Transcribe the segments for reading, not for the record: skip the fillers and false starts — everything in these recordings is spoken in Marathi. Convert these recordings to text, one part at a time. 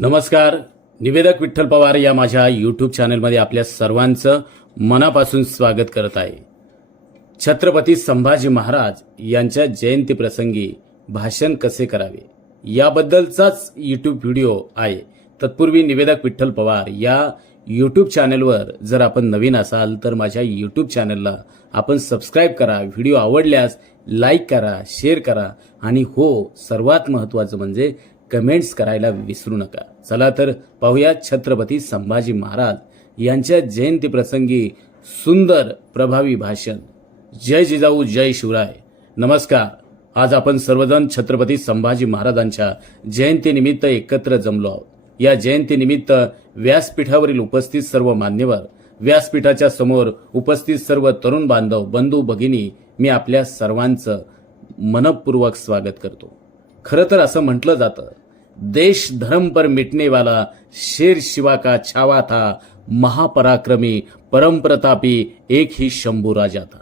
नमस्कार. निवेदक विठ्ठल पवार या माझ्या यूट्यूब चॅनलमध्ये आपल्या सर्वांचं मनापासून स्वागत करत आहे. छत्रपती संभाजी महाराज यांच्या जयंतीप्रसंगी भाषण कसे करावे याबद्दलचाच यूट्यूब व्हिडिओ आहे. तत्पूर्वी निवेदक विठ्ठल पवार या यूट्यूब चॅनलवर जर आपण नवीन असाल तर माझ्या यूट्यूब चॅनलला आपण सबस्क्राईब करा. व्हिडिओ आवडल्यास लाईक करा, शेअर करा आणि हो, सर्वात महत्त्वाचं म्हणजे कमेंट्स करायला विसरू नका. चला तर पाहूया छत्रपती संभाजी महाराज यांच्या जयंतीप्रसंगी सुंदर प्रभावी भाषण. जय जिजाऊ, जय शिवराय. नमस्कार. आज आपण सर्वजण छत्रपती संभाजी महाराजांच्या जयंतीनिमित्त एकत्र जमलो आहोत. या जयंतीनिमित्त व्यासपीठावरील उपस्थित सर्व मान्यवर, व्यासपीठाच्या समोर उपस्थित सर्व तरुण बांधव, बंधू भगिनी, मी आपल्या सर्वांचं मनपूर्वक स्वागत करतो. खरं तर असं म्हटलं जातं, देश धर्म पर मिटने वाला शेर शिवा का छावा था, महापराक्रमी परमप्रतापी एक ही शंभू राजा था.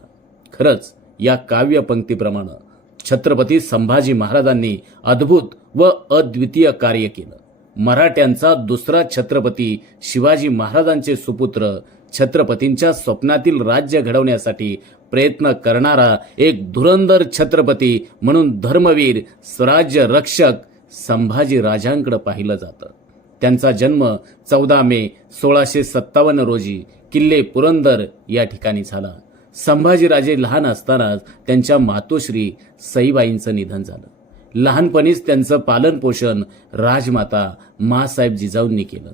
खरंच या काव्य पंक्तीप्रमाणे छत्रपती संभाजी महाराजांनी अद्भुत व अद्वितीय कार्य केलं. मराठ्यांचा दुसरा छत्रपती शिवाजी महाराजांचे सुपुत्र, छत्रपतींच्या स्वप्नातील राज्य घडवण्यासाठी प्रयत्न करणारा एक धुरंधर छत्रपती म्हणून धर्मवीर, स्वराज्य रक्षक संभाजी राजांकडे पाहिलं जातं. त्यांचा जन्म 14 मे 1657 रोजी किल्ले पुरंदर या ठिकाणी झाला. संभाजीराजे लहान असतानाच त्यांच्या मातोश्री सईबाईंचं निधन झालं. लहानपणीच त्यांचं पालनपोषण राजमाता माँसाहेब जिजाऊंनी केलं.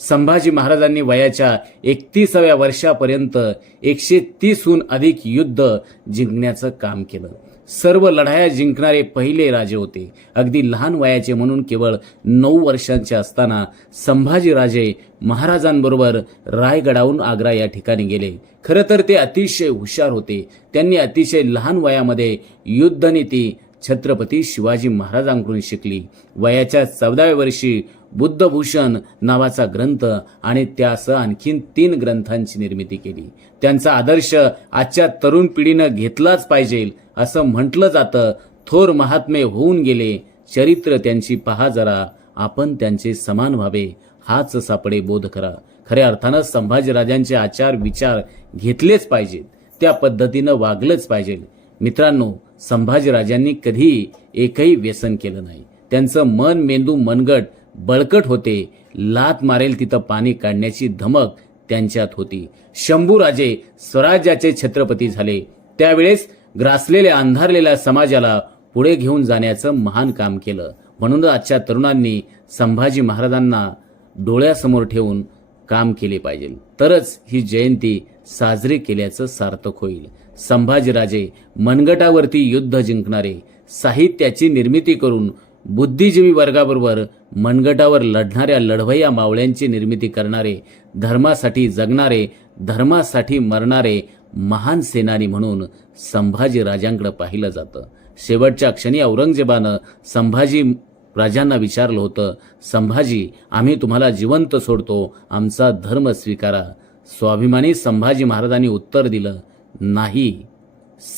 संभाजी महाराजांनी वयाच्या 31व्या वर्षापर्यंत 130हून अधिक युद्ध जिंकण्याचं काम केलं. सर्व लढाया जिंकणारे पहिले राजे होते. अगदी लहान वयाचे म्हणून केवळ 9 वर्षांचे असताना संभाजीराजे महाराजांबरोबर रायगडाहून आग्रा या ठिकाणी गेले. खरं तर ते अतिशय हुशार होते. त्यांनी अतिशय लहान वयामध्ये युद्धनीती छत्रपती शिवाजी महाराजांकडून शिकली. वयाच्या 14व्या वर्षी बुद्धभूषण नावाचा ग्रंथ आणि त्यासह आणखीन 3 ग्रंथांची निर्मिती केली. त्यांचा आदर्श आजच्या तरुण पिढीनं घेतलाच पाहिजे असं म्हटलं जातं. थोर महात्मे होऊन गेले, चरित्र त्यांची पहा जरा, आपण त्यांचे समान व्हावे, हाच सापडे बोध करा. खऱ्या अर्थानं संभाजीराजांचे आचार विचार घेतलेच पाहिजेत, त्या पद्धतीनं वागलंच पाहिजे. मित्रांनो, संभाजीराजांनी कधी एकही व्यसन केलं नाही. त्यांचं मन, मेंदू मनगट बळकट होते. लात मारेल तिथं पाणी काढण्याची धमक त्यांच्यात होती. शंभूराजे स्वराज्याचे छत्रपती झाले. त्यावेळेस ग्रासलेल्या अंधारलेल्या समाजाला पुढे घेऊन जाण्याचं महान काम केलं. म्हणून आजच्या तरुणांनी संभाजी महाराजांना डोळ्यासमोर ठेवून काम केले पाहिजे, तरच ही जयंती साजरी केल्याचं सार्थक होईल. संभाजीराजे मनगटावरती युद्ध जिंकणारे, साहित्याची निर्मिती करून बुद्धिजीवी वर्गाबरोबर मनगटावर लढणाऱ्या लढवय्या मावळ्यांची निर्मिती करणारे, धर्मासाठी जगणारे, धर्मासाठी मरणारे महान सेनानी म्हणून संभाजी राजांकडे पाहिलं जातं. शेवटच्या क्षणी औरंगजेबानं संभाजी राजांना विचारलं होतं, संभाजी, आम्ही तुम्हाला जिवंत सोडतो, आमचा धर्म स्वीकारा. स्वाभिमानी संभाजी महाराजांनी उत्तर दिलं, नाही.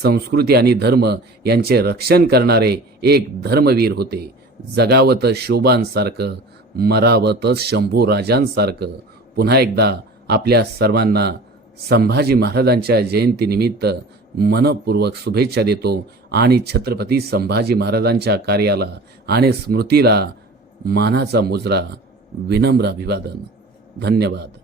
संस्कृती आणि धर्म यांचे रक्षण करणारे एक धर्मवीर होते. जगावत शोभांसारखं, मरावत शंभू राजांसारखं. पुन्हा एकदा आपल्या सर्वांना संभाजी महाराजांच्या जयंतीनिमित्त मनपूर्वक शुभेच्छा देतो आणि छत्रपती संभाजी महाराजांच्या कार्याला आणि स्मृतीला मानाचा मुजरा, विनम्र अभिवादन. धन्यवाद.